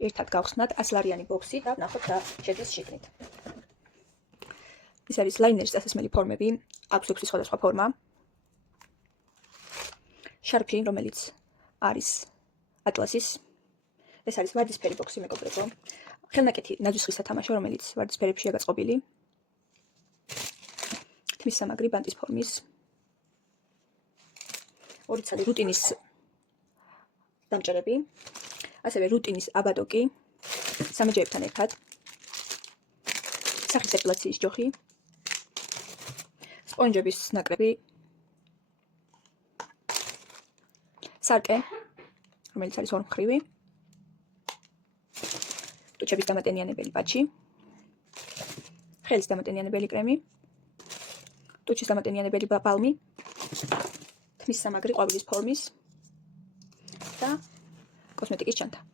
ერთად გავხსნათ 100 ლარიანი ბოქსი და ვნახოთ რა შედის შიგნით. ეს არის ლაინერის წასასმელი ფორმები, აქვს 6 სხვადასხვა ფორმა. შარფი, რომელიც არის ატლასის. ეს არის ვარდისფერი ბოქსი, მეგობრებო. ხელნაკეთი ნაძვისხის სათამაშო, რომელიც ვარდისფერებშია გაწყობილი. თმის სამაგრი ბანტის ფორმის. ორი ცალი რუტინის დამჭერები. ასევე რუტინის აბადოკი სამეჯებთან ერთად. სახის ეპილაციის ჯოხი. სპონჯების ნაკრები. სარკე, რომელიც არის ორმხრივი. ტუჩების დამატენიანებელი პაჩი. ხელის დამატენიანებელი კრემი. ტუჩის დამატენიანებელი ბალმი. თმის სამაგრი ყვავილის ფორმის და კოსმეტიკის ჩანთა.